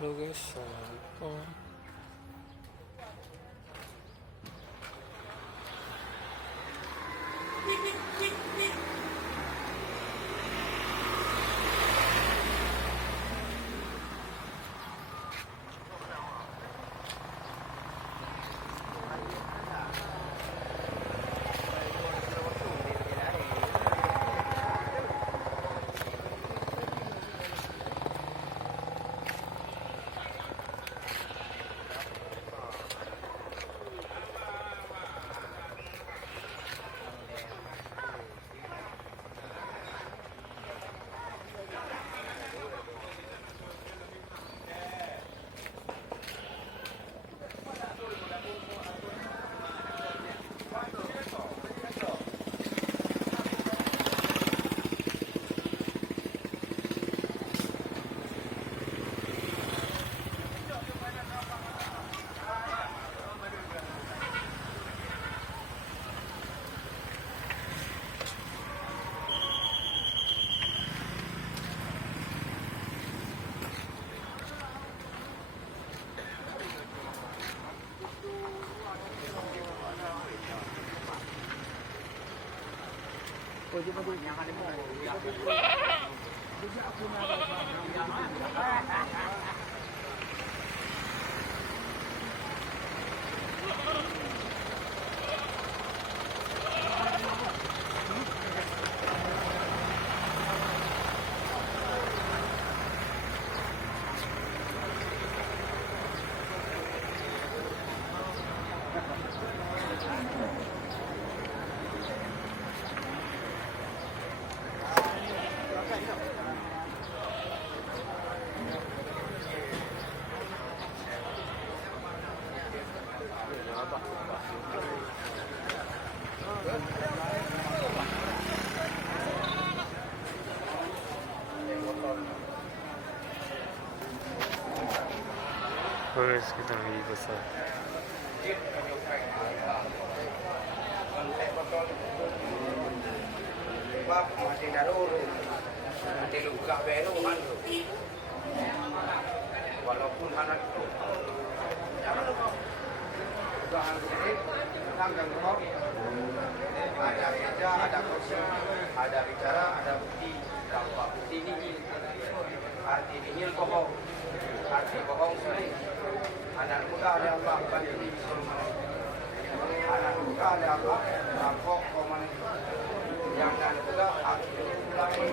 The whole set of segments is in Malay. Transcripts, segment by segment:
Hello guys, अस्सलाम वालेकुम। Guys, kita lagi besar. Walaupun anak itu ada kerja, ada kursi, ada bicara, ada bukti. Tanpa bukti ini arti nihil bohong, arti bohong sering. Anak muda ada apa? Bantu anak muda ada apa? Rampok koman. Jangan pula arti ulangi.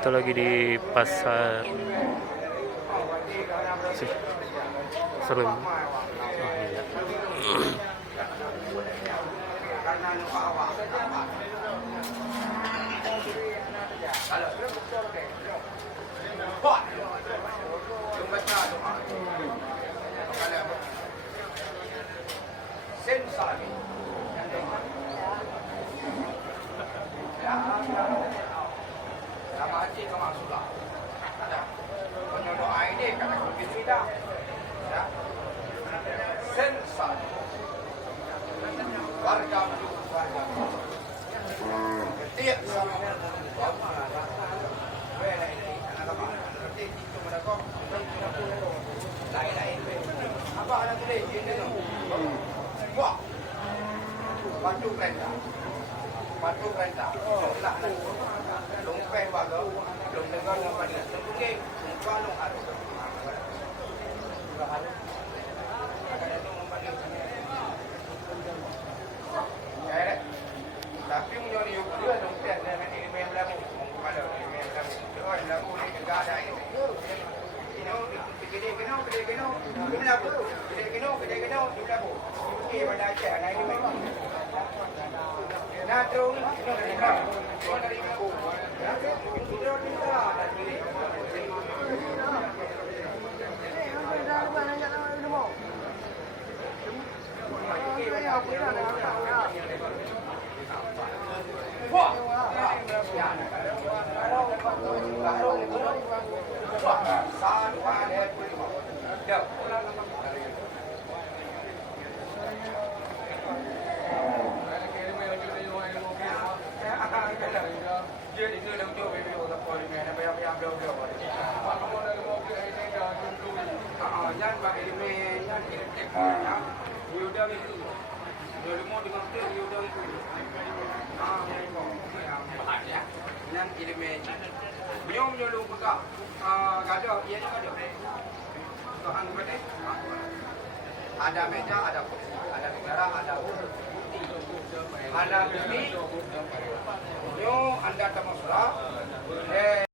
Kita lagi di pasar Serem. Oh, iya. Sama haji ke Maksulah. Ada. Menyodoh ini kata kunci tidak. Ya. Sensal. Warga mendukung warga. Ketiak sama. Lain-lain. Apa anak muda ini? Wah. Batu kereta. Batu kereta. Lah anak. Lumpai bago, lumdengar lumpai, lumpuke, lumpa lum harus. Tapi menjadi juga lumpai dengan ilmu lamu, kalau ilmu lamu, kalau lamu ni tidak ada ini. Kena, lamu, kena, lamu. Kita pada ajar, ini. Nah, mengatur ni dari ibu. Sudah minta dari Wah, dia itu dah jauh dari orang tua ni, ada banyak jauh. Jangan pakai ini, jangan kirim you udah itu. Dia mau dengan dia, you udah itu. Yang kirim meja. Biom nyolong buka. Gaduh, iya gaduh. Tuhan berkata, ada meja, ada kursi, ada bicara, ada bukti. Ada bukti. Yo, anda tak masalah.